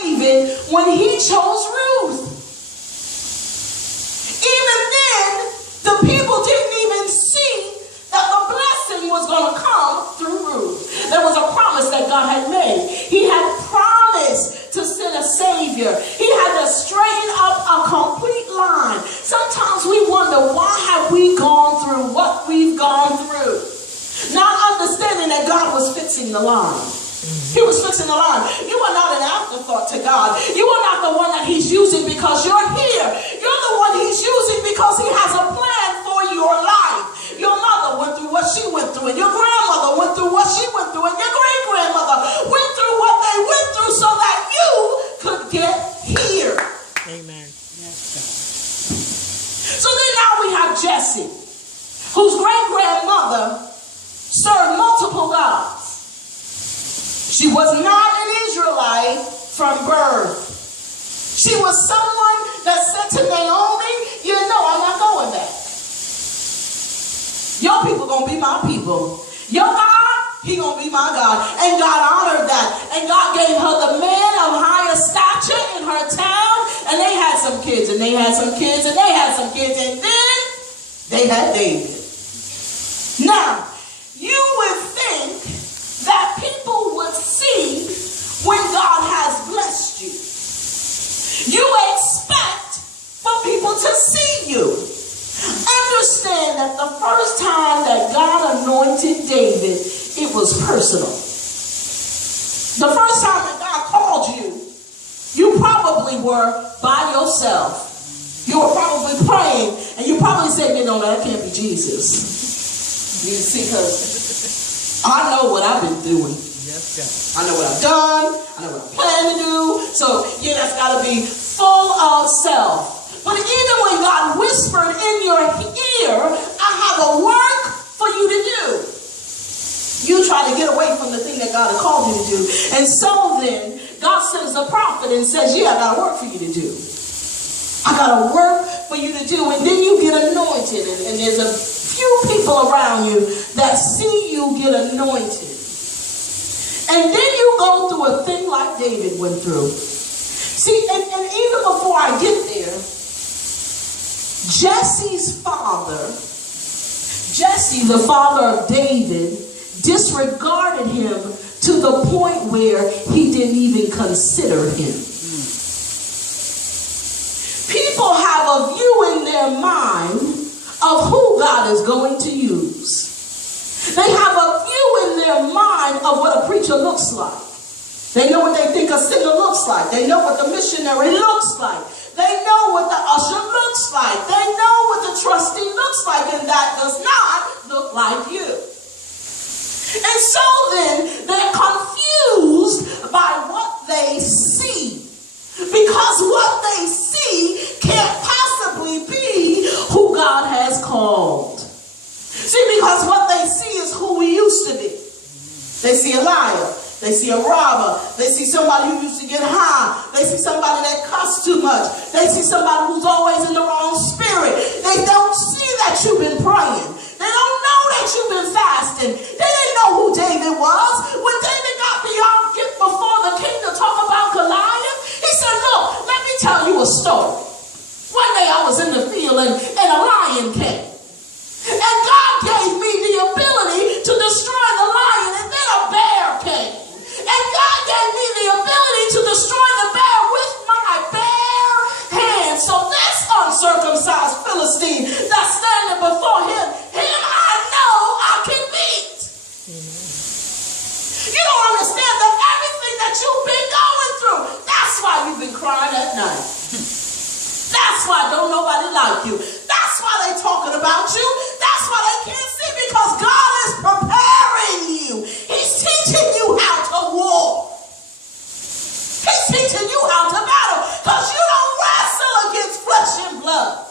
David when he chose Ruth. Even then, the people didn't even see that the blessing was going to come through Ruth. There was a promise that God had made. He had promised to send a Savior. He had to straighten up a complete line. Sometimes we wonder, why have we gone through what we've gone through? Not understanding that God was fixing the line. He was fixing the line. You are not an afterthought to God. You are not the one that he's using because you're here. You're the one he's using because he has a plan for your life. Your mother went through what she went through, and your grandmother went through what she went through, and your great-grandmother went through what they went through so that you could get here. Amen. Yes, God. So then now we have Jesse, whose great-grandmother served multiple gods. She was not an Israelite from birth. She was someone that said to Naomi, you know, I'm not going back. Your people gonna be my people. Your God, he gonna be my God. And God honored that. And God gave her the man of higher stature in her town. And they had some kids, and they had some kids, and they had some kids, and then they had David. Now, you would think that people would see when God has blessed you. You expect for people to see you. Understand that the first time that God anointed David, it was personal. The first time that God called you, you probably were by yourself. You were probably praying, and you probably said, you know, that can't be Jesus. You see, because I know what I've been doing. Yes, God. I know what I've done. I know what I plan to do. So, yeah, that's got to be full of self. But even when God whispered in your ear, I have a work for you to do, you try to get away from the thing that God had called you to do. And so then, God sends a prophet and says, yeah, I got a work for you to do. I got a work for you to do. And then you get anointed. And there's a few people around you that see you get anointed. And then you go through a thing like David went through. See, and even before I get there, Jesse's father, Jesse, the father of David, disregarded him to the point where he didn't even consider him. People have a view in their mind of who God is going to use. They have a view in their mind of what a preacher looks like. They know what they think a singer looks like. They know what the missionary looks like. They know what the usher looks like. They know what the trustee looks like, and that does not look like you. And so then, they're confused by what they see. Because what they see can't possibly be who God has called. See, because what they see is who we used to be. They see a liar. They see a robber. They see somebody who used to get high. They see somebody that cussed too much. They see somebody who's always in the wrong spirit. They don't see that you've been praying. They don't know that you've been fasting. They didn't know who David was. When David got before the king to talk about Goliath, he said, look, let me tell you a story. One day I was in the field and a lion came. And God gave me the ability to destroy the lion, and then a bear came. And God gave me the ability to destroy the bear with my bare hands. So this uncircumcised Philistine that's standing before him I know I can beat. You don't understand that everything that you've been going through, that's why you've been crying at night. That's why don't nobody like you. That's why they talking about you. That's why they can't see, because God is preparing you. He's teaching you how to war. He's teaching you how to battle, because you don't wrestle against flesh and blood.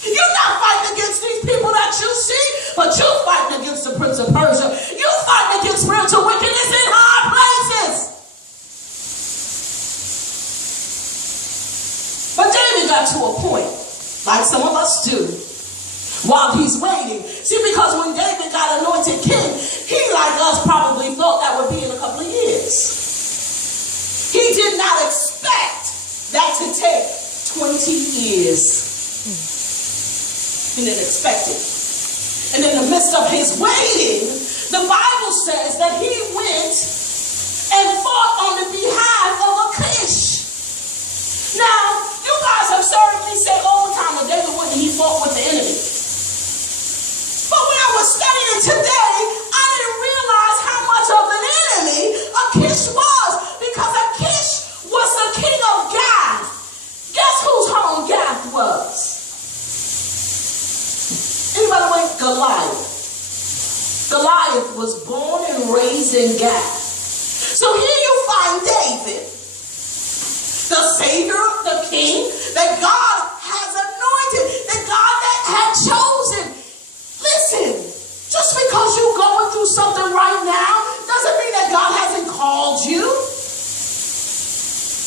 You're not fighting against these people that you see, but you're fighting against the prince of Persia. You're fighting against spiritual wickedness in high places. But David got to a point, like some of us do, while he's waiting. See, because when David got anointed king, he, like us, probably thought that would be in a couple of years. He did not expect take 20 years. He didn't expect it. And in the midst of his waiting, the Bible says that he went and fought on the behalf of Achish. Now, you guys have certainly said all the time, well, David wouldn't he fought with the enemy. But when I was studying today, I didn't realize how much of an enemy Achish was, because Achish was the king of Gath. Guess whose home Gath was? Anybody know Goliath? Goliath was born and raised in Gath. So here you find David, the Savior, the King, that God has anointed, that God that had chosen. Listen, just because you're going through something right now doesn't mean that God hasn't called you.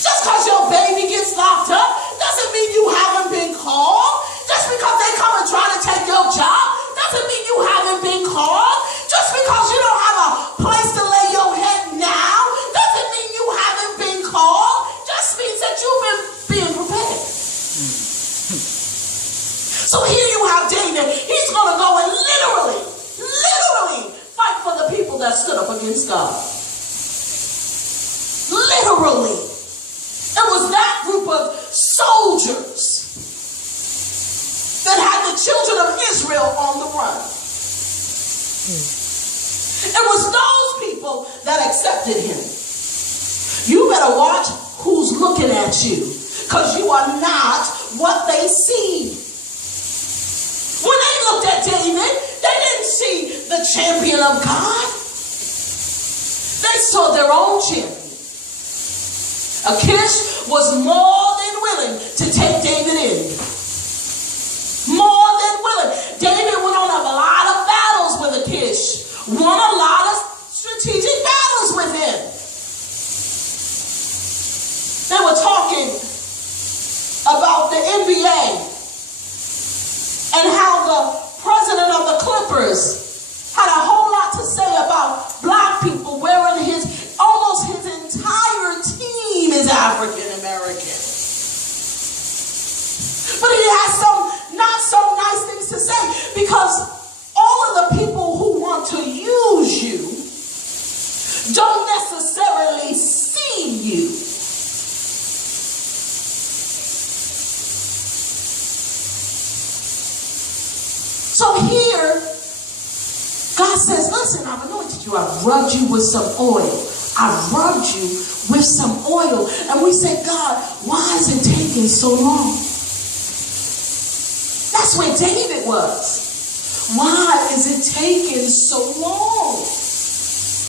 Just because your baby gets locked up doesn't mean you haven't been called. Just because they come and try to take your job doesn't mean you haven't been called. Just because you don't have a place to lay your head now doesn't mean you haven't been called. Just means that you've been being prepared. So here you have David. He's going to go and literally fight for the people that stood up against God. Literally. It was that group of soldiers that had the children of Israel on the run. It was those people that accepted him. You better watch who's looking at you, because you are not what they see. When they looked at David, they didn't see the champion of God. They saw their own champion. Achish was more than willing to take David in. More than willing. David went on a lot of battles with Achish. Won a lot of strategic battles with him. They were talking about the NBA and how the president of the Clippers had a whole lot to say about black people wearing almost his entire team is African American. But he has some not so nice things to say, because all of the people who want to use you don't necessarily see you. So here, God says, listen, I've anointed you. I've rubbed you with some oil. I've rubbed you with some oil. And we say, God, why is it taking so long? That's where David was. Why is it taking so